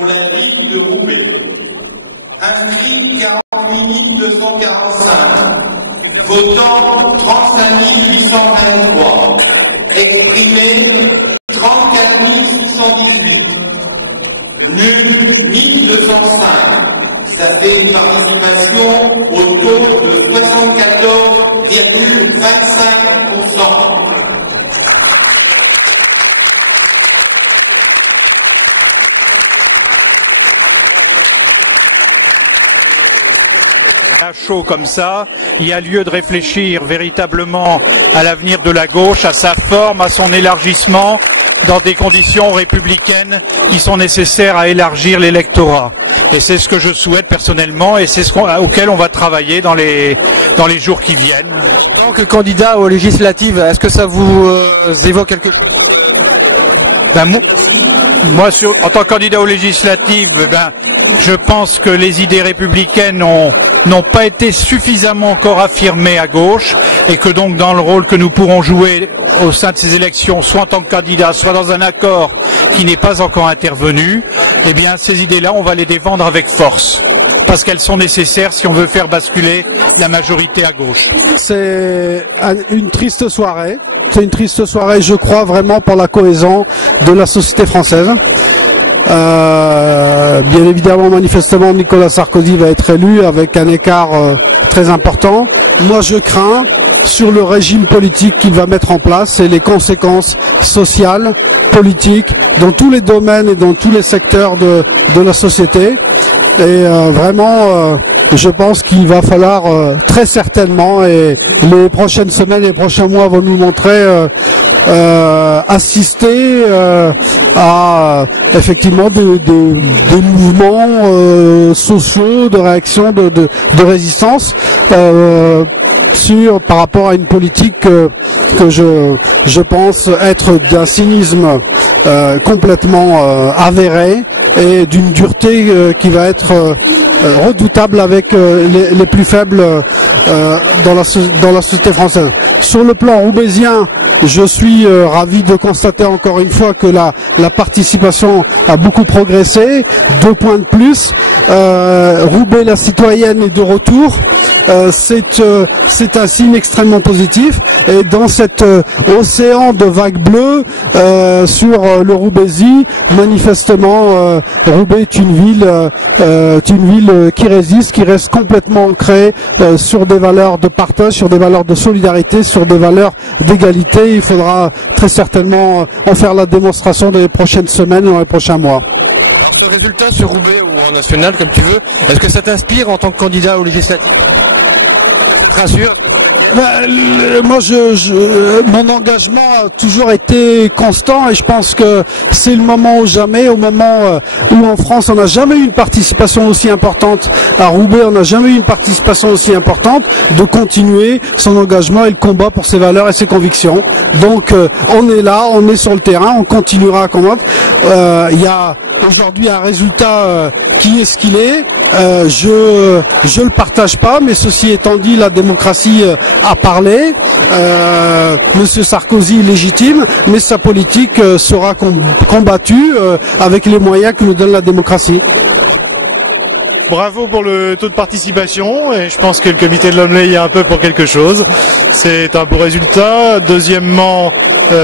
pour la ville de Roubaix. Inscrit 48 245, votant 35 823, exprimé 34 618, nul 1205. Ça fait une participation au taux de 74,25%. À chaud comme ça, il y a lieu de réfléchir véritablement à l'avenir de la gauche, à sa forme, à son élargissement, dans des conditions républicaines qui sont nécessaires à élargir l'électorat. Et c'est ce que je souhaite personnellement et c'est auquel on va travailler dans les jours qui viennent. En tant que candidat aux législatives, est-ce que ça vous évoque quelque chose? Moi, en tant que candidat aux législatives, je pense que les idées républicaines n'ont pas été suffisamment encore affirmées à gauche et que donc dans le rôle que nous pourrons jouer au sein de ces élections, soit en tant que candidat, soit dans un accord qui n'est pas encore intervenu, eh bien ces idées-là, on va les défendre avec force parce qu'elles sont nécessaires si on veut faire basculer la majorité à gauche. C'est une triste soirée. C'est une triste soirée, je crois, vraiment pour la cohésion de la société française. Bien évidemment, manifestement, Nicolas Sarkozy va être élu avec un écart très important. Moi, je crains sur le régime politique qu'il va mettre en place et les conséquences sociales, politiques, dans tous les domaines et dans tous les secteurs de la société. Et vraiment, je pense qu'il va falloir très certainement, et les prochaines semaines et les prochains mois vont nous montrer, assister à effectivement des mouvements sociaux, de réaction, de résistance par rapport à une politique que je pense être d'un cynisme complètement avéré et d'une dureté qui va être redoutable avec les plus faibles dans la société française. Sur le plan roubaisien, je suis ravi de constater encore une fois que la participation a beaucoup progressé. 2 points de plus. Roubaix, la citoyenne, est de retour. C'est un signe extrêmement positif. Et dans cet océan de vagues bleues sur le Roubaisy, manifestement, Roubaix est une ville qui résiste, qui reste complètement ancrée sur des valeurs de partage, sur des valeurs de solidarité, sur des valeurs d'égalité. Il faudra très certainement en faire la démonstration dans les prochaines semaines ou dans les prochains mois. Le résultat sur Roubaix ou en national, comme tu veux, est-ce que ça t'inspire en tant que candidat aux législatives? Ça te rassure? Moi, mon engagement a toujours été constant et je pense que c'est le moment ou jamais, au moment où en France on n'a jamais eu une participation aussi importante, à Roubaix on n'a jamais eu une participation aussi importante, de continuer son engagement et le combat pour ses valeurs et ses convictions. Donc on est là, on est sur le terrain, on continuera à combattre. Il y a aujourd'hui un résultat qui est ce qu'il est. Je le partage pas, mais ceci étant dit, la démocratie a parlé. Monsieur Sarkozy est légitime, mais sa politique sera combattue avec les moyens que nous donne la démocratie. Bravo pour le taux de participation et je pense que le comité de l'Omelette y est un peu pour quelque chose. C'est un beau résultat. Deuxièmement,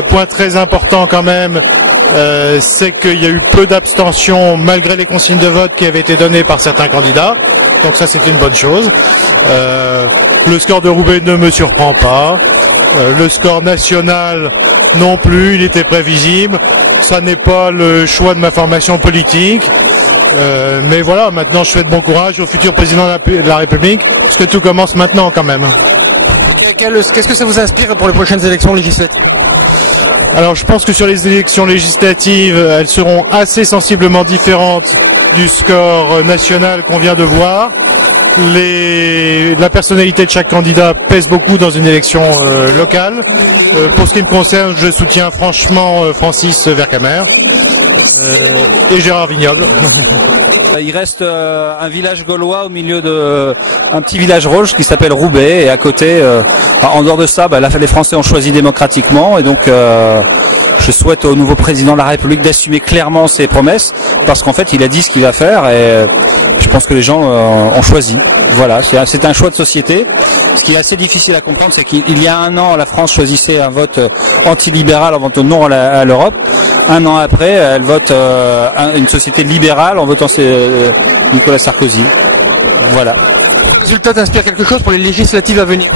point très important quand même, c'est qu'il y a eu peu d'abstention malgré les consignes de vote qui avaient été données par certains candidats. Donc ça c'est une bonne chose. Le score de Roubaix ne me surprend pas. Le score national non plus, il était prévisible. Ça n'est pas le choix de ma formation politique. Mais voilà, maintenant je souhaite bon courage au futur président de la République, parce que tout commence maintenant quand même. Qu'est-ce que ça vous inspire pour les prochaines élections législatives? Alors je pense que sur les élections législatives, elles seront assez sensiblement différentes du score national qu'on vient de voir. La personnalité de chaque candidat pèse beaucoup dans une élection locale. Pour ce qui me concerne, je soutiens franchement Francis Vercamer et Gérard Vignoble. Il reste un village gaulois au milieu un petit village rouge qui s'appelle Roubaix, et à côté, en dehors de ça, les Français ont choisi démocratiquement, et donc je souhaite au nouveau président de la République d'assumer clairement ses promesses, parce qu'en fait, il a dit ce qu'il va faire et je pense que les gens ont choisi. Voilà, c'est un choix de société. Ce qui est assez difficile à comprendre, c'est qu'il y a un an, la France choisissait un vote antilibéral en votant non à l'Europe. Un an après, elle vote une société libérale en votant Nicolas Sarkozy. Voilà. Le résultat t'inspire quelque chose pour les législatives à venir?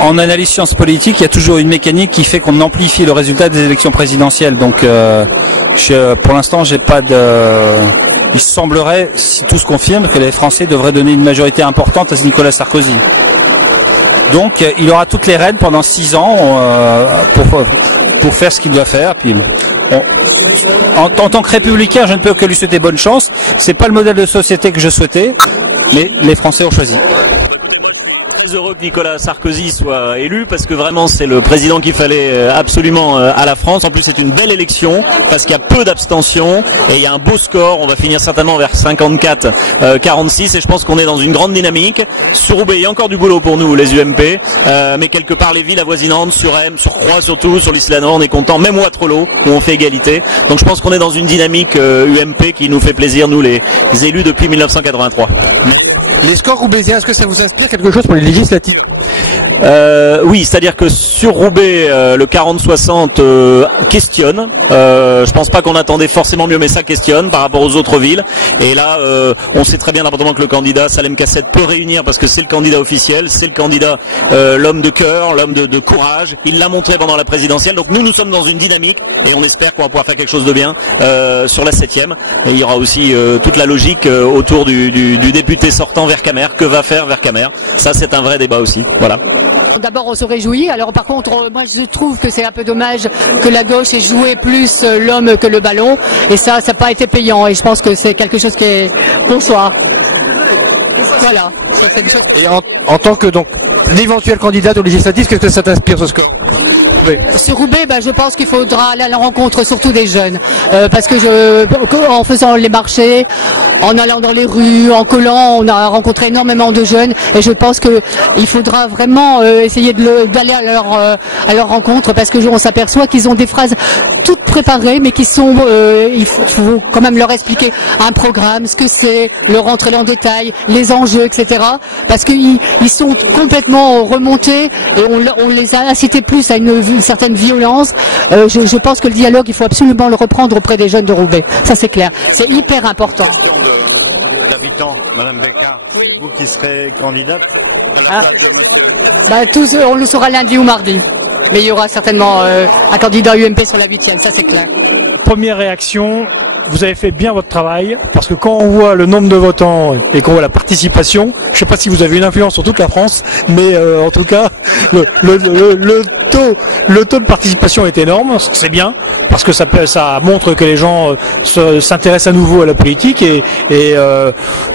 En analyse sciences politiques, il y a toujours une mécanique qui fait qu'on amplifie le résultat des élections présidentielles. Donc, pour l'instant, j'ai pas de. Il semblerait, si tout se confirme, que les Français devraient donner une majorité importante à Nicolas Sarkozy. Donc, il aura toutes les rênes pendant 6 ans pour faire ce qu'il doit faire. Puis, en tant que républicain, je ne peux que lui souhaiter bonne chance. C'est pas le modèle de société que je souhaitais, mais les Français ont choisi. Très heureux que Nicolas Sarkozy soit élu parce que vraiment c'est le président qu'il fallait absolument à la France. En plus c'est une belle élection parce qu'il y a peu d'abstention et il y a un beau score. On va finir certainement vers 54-46 et je pense qu'on est dans une grande dynamique. Sur Roubaix il y a encore du boulot pour nous les UMP, mais quelque part les villes avoisinantes, sur M, sur Croix surtout, sur l'Isle-Nord on est content, même Waterloo où on fait égalité. Donc je pense qu'on est dans une dynamique UMP qui nous fait plaisir nous les élus depuis 1983. Les scores roubaisiens, est-ce que ça vous inspire quelque chose pour les législatives? Oui, c'est-à-dire que sur Roubaix, le 40-60 questionne. Je pense pas qu'on attendait forcément mieux, mais ça questionne par rapport aux autres villes. Et là, on sait très bien d'abord que le candidat Salem Cassette peut réunir parce que c'est le candidat officiel, c'est le candidat, l'homme de cœur, l'homme de courage. Il l'a montré pendant la présidentielle. Donc nous sommes dans une dynamique et on espère qu'on va pouvoir faire quelque chose de bien sur la 7e. Et il y aura aussi toute la logique autour du député sortant Vercamer. Que va faire Vercamer? Ça, c'est un vrai débat aussi. Voilà. D'abord, on se réjouit. Alors, par contre, moi, je trouve que c'est un peu dommage que la gauche ait joué plus l'homme que le ballon. Et ça n'a pas été payant. Et je pense que c'est quelque chose qui est... Bonsoir. Voilà. Ça, c'est quelque chose... Et en tant que donc l'éventuel candidat aux législatives, qu'est-ce que ça t'inspire ce score? Oui. Sur Roubaix, je pense qu'il faudra aller à la rencontre surtout des jeunes, parce que en faisant les marchés, en allant dans les rues, en collant, on a rencontré énormément de jeunes, et je pense que il faudra vraiment essayer d'aller à leur rencontre, parce que on s'aperçoit qu'ils ont des phrases toutes préparées, mais qui sont, il faut quand même leur expliquer un programme, ce que c'est, leur rentrer dans le détail, les enjeux, etc. Parce qu'ils sont complètement remontés et on les a incités plus à une certaine violence. Je pense que le dialogue, il faut absolument le reprendre auprès des jeunes de Roubaix. Ça, c'est clair. C'est hyper important. Habitants, Madame Becquin, c'est vous qui serez candidate tous, on le saura lundi ou mardi. Mais il y aura certainement un candidat UMP sur la 8e, ça c'est clair. Première réaction, vous avez fait bien votre travail, parce que quand on voit le nombre de votants et qu'on voit la participation, je ne sais pas si vous avez une influence sur toute la France, mais en tout cas, le taux de participation est énorme, c'est bien, parce que ça montre que les gens s'intéressent à nouveau à la politique et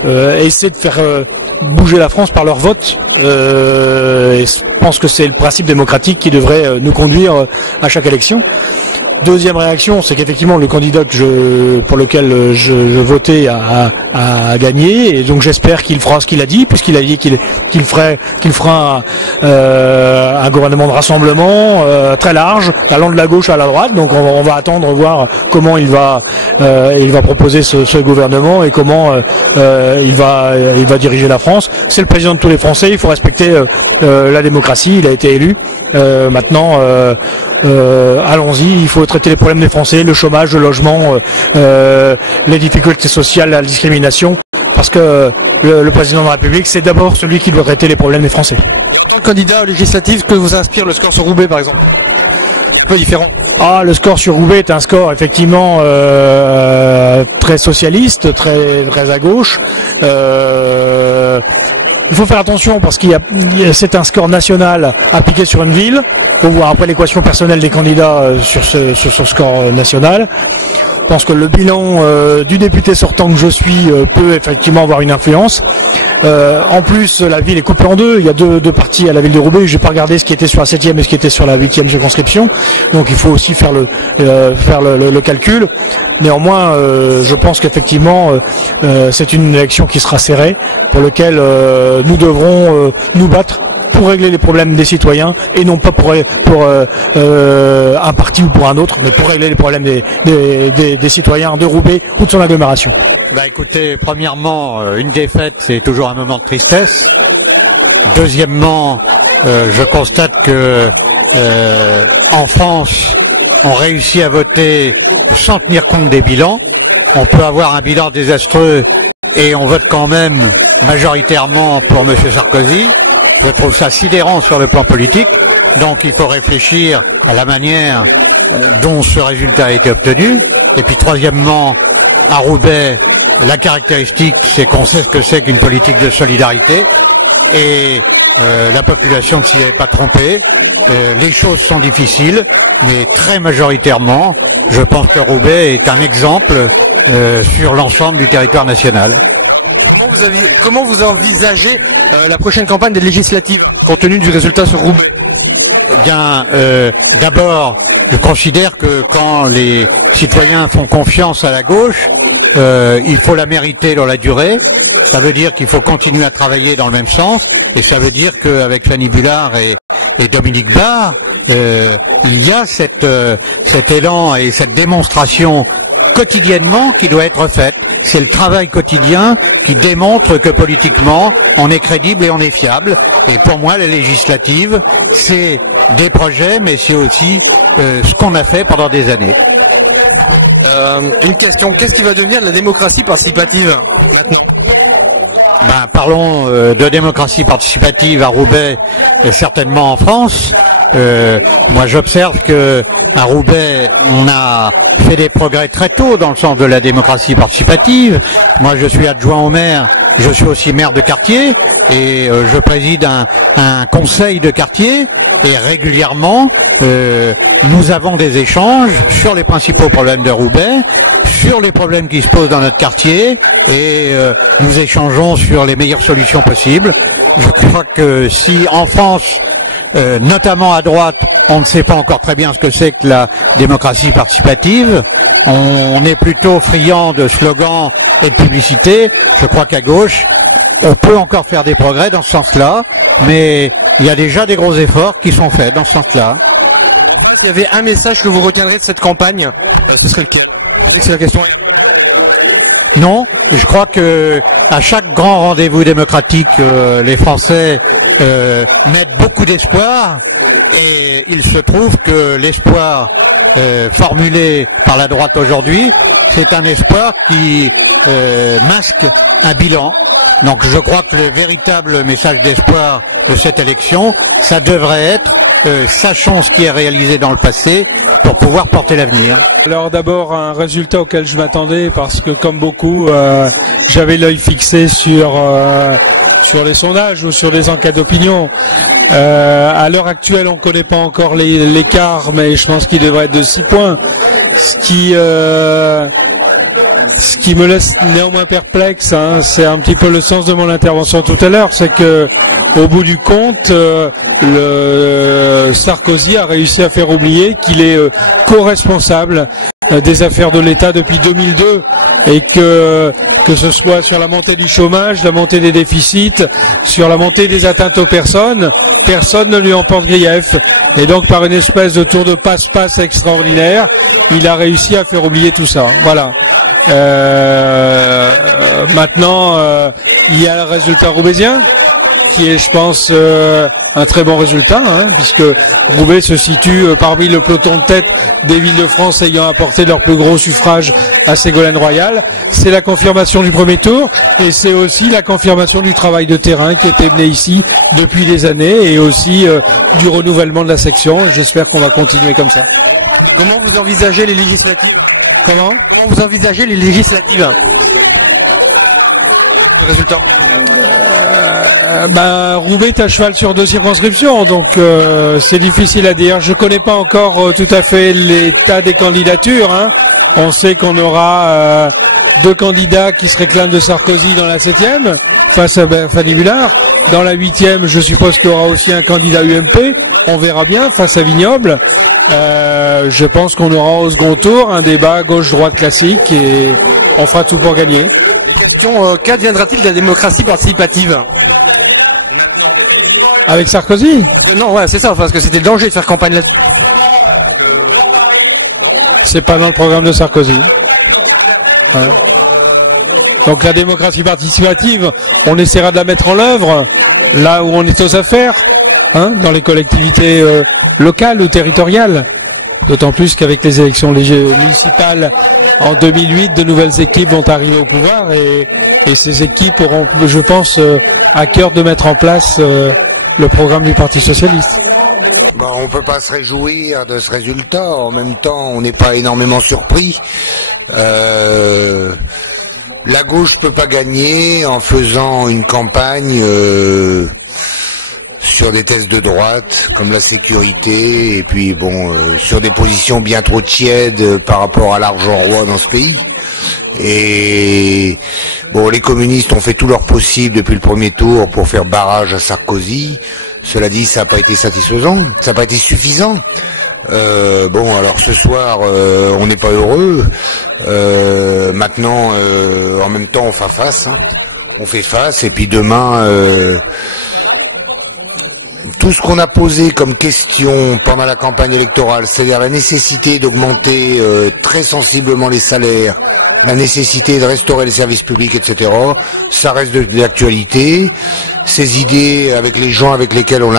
essaient de faire bouger la France par leur vote. Et je pense que c'est le principe démocratique qui devrait nous conduire à chaque élection. Deuxième réaction, c'est qu'effectivement le candidat pour lequel je votais a gagné, et donc j'espère qu'il fera ce qu'il a dit, puisqu'il a dit qu'il fera un gouvernement de rassemblement très large, allant de la gauche à la droite. Donc on va attendre voir comment il va proposer ce gouvernement et comment il va diriger la France. C'est le président de tous les Français, il faut respecter la démocratie, il a été élu. Maintenant, allons-y, il faut traiter les problèmes des Français, le chômage, le logement, les difficultés sociales, la discrimination, parce que le président de la République, c'est d'abord celui qui doit traiter les problèmes des Français. En tant que candidat aux législatives, que vous inspire le score sur Roubaix par exemple? Un peu différent. Le score sur Roubaix est un score effectivement très socialiste, très à gauche. Il faut faire attention parce c'est un score national appliqué sur une ville. Il faut voir après l'équation personnelle des candidats sur ce score national. Je pense que le bilan du député sortant que je suis peut effectivement avoir une influence. En plus, la ville est coupée en deux. Il y a deux parties à la ville de Roubaix. Je n'ai pas regardé ce qui était sur la 7e et ce qui était sur la 8e circonscription. Donc il faut aussi faire le calcul. Néanmoins, je pense qu'effectivement, c'est une élection qui sera serrée, pour laquelle nous devrons nous battre pour régler les problèmes des citoyens et non pas pour un parti ou pour un autre, mais pour régler les problèmes des citoyens de Roubaix ou de son agglomération. Bah écoutez, premièrement, une défaite, c'est toujours un moment de tristesse. Deuxièmement, je constate que en France, on réussit à voter sans tenir compte des bilans. On peut avoir un bilan désastreux et on vote quand même majoritairement pour M. Sarkozy. Je trouve ça sidérant sur le plan politique. Donc il faut réfléchir à la manière dont ce résultat a été obtenu. Et puis troisièmement, à Roubaix, la caractéristique, c'est qu'on sait ce que c'est qu'une politique de solidarité. Et la population ne s'y est pas trompée. Les choses sont difficiles, mais très majoritairement, je pense que Roubaix est un exemple sur l'ensemble du territoire national. Comment vous envisagez la prochaine campagne des législatives, compte tenu du résultat sur Roubaix? Eh bien, d'abord, je considère que quand les citoyens font confiance à la gauche, il faut la mériter dans la durée. Ça veut dire qu'il faut continuer à travailler dans le même sens. Et ça veut dire qu'avec Fanny Bullard et Dominique Barr, il y a cet élan et cette démonstration quotidiennement qui doit être faite. C'est le travail quotidien qui démontre que politiquement, on est crédible et on est fiable. Et pour moi, les législatives, c'est des projets, mais c'est aussi ce qu'on a fait pendant des années. Une question, qu'est-ce qui va devenir de la démocratie participative maintenant? Ben, parlons de démocratie participative à Roubaix et certainement en France. Moi, j'observe que à Roubaix, on a fait des progrès très tôt dans le sens de la démocratie participative. Moi, je suis adjoint au maire, je suis aussi maire de quartier et je préside un conseil de quartier et régulièrement, nous avons des échanges sur les principaux problèmes de Roubaix, sur les problèmes qui se posent dans notre quartier et nous échangeons sur les meilleures solutions possibles. Je crois que si en France, notamment à droite, on ne sait pas encore très bien ce que c'est que la démocratie participative, on est plutôt friand de slogans et de publicité. Je crois qu'à gauche, on peut encore faire des progrès dans ce sens-là, mais il y a déjà des gros efforts qui sont faits dans ce sens-là. S'il y avait un message que vous retiendrez de cette campagne, ce serait lequel? C'est la question. Non, je crois que à chaque grand rendez-vous démocratique, les Français mettent beaucoup d'espoir et il se trouve que l'espoir formulé par la droite aujourd'hui, c'est un espoir qui masque un bilan. Donc je crois que le véritable message d'espoir de cette élection, ça devrait être sachons ce qui est réalisé dans le passé pour pouvoir porter l'avenir. Alors d'abord un résultat auquel je m'attendais parce que comme beaucoup j'avais l'œil fixé sur les sondages ou sur les enquêtes d'opinion. À l'heure actuelle on ne connaît pas encore l'écart mais je pense qu'il devrait être de 6 points. Ce qui me laisse néanmoins perplexe, hein, c'est un petit peu le sens de mon intervention tout à l'heure, c'est que au bout du compte, Sarkozy a réussi à faire oublier qu'il est co-responsable des affaires de l'État depuis 2002 et que ce soit sur la montée du chômage, la montée des déficits, sur la montée des atteintes aux personnes, personne ne lui en porte grief. Et donc par une espèce de tour de passe-passe extraordinaire, il a réussi à faire oublier tout ça. Voilà. Maintenant, il y a le résultat roubaisien, qui est, je pense, un très bon résultat, hein, puisque Roubaix se situe parmi le peloton de tête des villes de France ayant apporté leur plus gros suffrage à Ségolène Royal. C'est la confirmation du premier tour et c'est aussi la confirmation du travail de terrain qui était mené ici depuis des années et aussi du renouvellement de la section. J'espère qu'on va continuer comme ça. Comment vous envisagez les législatives? Comment vous envisagez les législatives? Le résultat? Roubaix est à cheval sur 2 circonscriptions, donc c'est difficile à dire. Je connais pas encore tout à fait l'état des candidatures. Hein. On sait qu'on aura 2 candidats qui se réclament de Sarkozy dans la 7e, face à Fanny Bullard. Dans la 8e, je suppose qu'il y aura aussi un candidat UMP. On verra bien, face à Vignoble. Je pense qu'on aura au second tour un débat gauche-droite classique et on fera tout pour gagner. Qu'adviendra-t-il de la démocratie participative? Avec Sarkozy? Non, ouais, c'est ça, parce que c'était le danger de faire campagne là-dessus. C'est pas dans le programme de Sarkozy. Hein. Donc la démocratie participative, on essaiera de la mettre en œuvre là où on est aux affaires, hein, dans les collectivités locales ou territoriales. D'autant plus qu'avec les élections municipales en 2008, de nouvelles équipes vont arriver au pouvoir et ces équipes auront, je pense, à cœur de mettre en place le programme du Parti socialiste. Bon, on peut pas se réjouir de ce résultat. En même temps, on n'est pas énormément surpris. La gauche peut pas gagner en faisant une campagne sur des thèses de droite comme la sécurité et puis bon sur des positions bien trop tièdes par rapport à l'argent roi dans ce pays. Et bon, les communistes ont fait tout leur possible depuis le premier tour pour faire barrage à Sarkozy. Cela dit, ça n'a pas été satisfaisant, ça n'a pas été suffisant. Bon, alors ce soir, on n'est pas heureux. Maintenant, en même temps, on fait face. Hein. On fait face, et puis demain, tout ce qu'on a posé comme question pendant la campagne électorale, c'est-à-dire la nécessité d'augmenter très sensiblement les salaires, la nécessité de restaurer les services publics, etc., ça reste de l'actualité. Ces idées avec les gens avec lesquels on les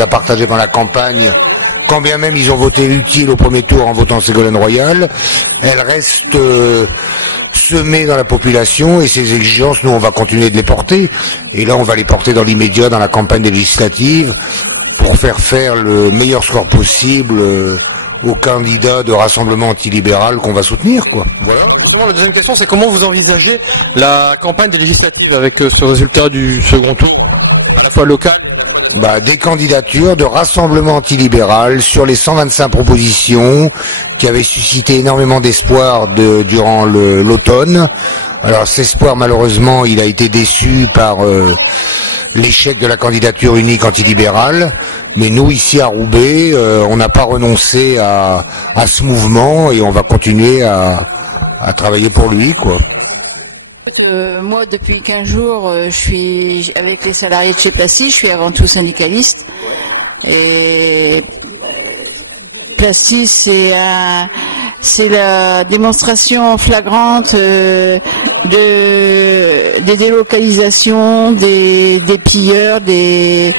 a partagées pendant la campagne, quand bien même ils ont voté utile au premier tour en votant Ségolène Royal, elles restent semées dans la population, et ces exigences, nous, on va continuer de les porter. Et là, on va les porter dans l'immédiat, dans la campagne des législatives, pour faire le meilleur score possible aux candidats de Rassemblement antilibéral qu'on va soutenir, quoi. Voilà. La deuxième question, c'est comment vous envisagez la campagne des législatives avec ce résultat du second tour, à la fois local? Des candidatures de Rassemblement antilibéral sur les 125 propositions qui avaient suscité énormément d'espoir durant l'automne. Alors cet espoir, malheureusement, il a été déçu par l'échec de la candidature unique antilibérale. Mais nous, ici à Roubaix, on n'a pas renoncé à ce mouvement et on va continuer à travailler pour lui, quoi. Moi, depuis 15 jours, je suis avec les salariés de chez Plassis, je suis avant tout syndicaliste. Et Plassis, c'est la démonstration flagrante des délocalisations, des pilleurs, de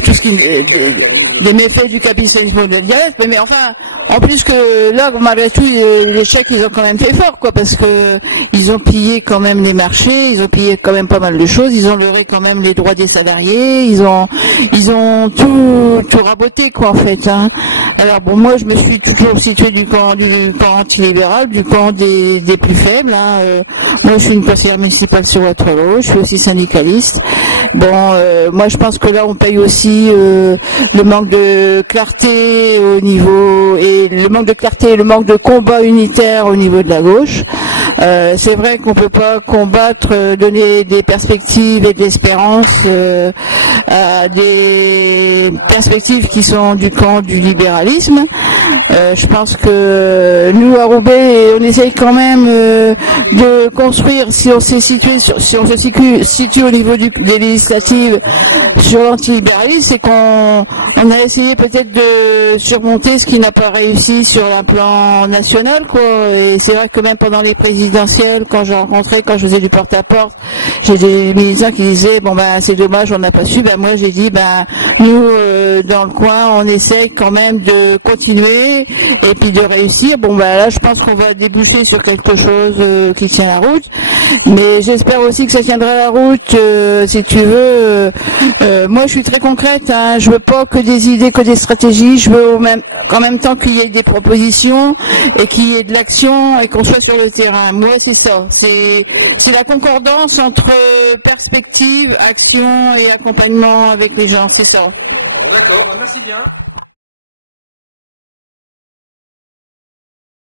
tout ce qui, des méfaits du capitalisme mondial. Mais enfin, en plus que là, malgré tout, les Tchèques, ils ont quand même fait fort, quoi, parce que ils ont pillé quand même les marchés, ils ont pillé quand même pas mal de choses, ils ont leurré quand même les droits des salariés, ils ont tout raboté, quoi, en fait, hein. Alors bon, moi, je me suis toujours située du camp antilibéral, du camp des plus faibles, hein. Moi, je suis une conseillère municipale sur Waterloo, je suis aussi syndicaliste. Bon, moi, je pense que là, on paye aussi le manque de clarté au niveau, et le manque de clarté et le manque de combat unitaire au niveau de la gauche. C'est vrai qu'on peut pas combattre, donner des perspectives et de l'espérance à des perspectives qui sont du camp du libéralisme. Je pense que nous à Roubaix, on essaye quand même de construire, si on se situe au niveau des législatives sur l'antilibéralisme, c'est qu'on a essayé peut-être de surmonter ce qui n'a pas réussi sur un plan national, quoi. Et c'est vrai que même pendant les présidentielles, quand je faisais du porte-à-porte, j'ai des militants qui disaient bon c'est dommage, on n'a pas su. Moi j'ai dit nous dans le coin, on essaye quand même de continuer et puis de réussir. Là je pense qu'on va déboucher sur quelque chose qui tient la route, mais j'espère aussi que ça tiendra la route, si tu veux. Moi je suis très concrète, hein. Je veux pas que des idées, que des stratégies, je veux en même temps qu'il y ait des propositions et qu'il y ait de l'action et qu'on soit sur le terrain. Moi c'est ça, c'est la concordance entre perspective, action et accompagnement avec les gens, c'est ça. D'accord, merci bien.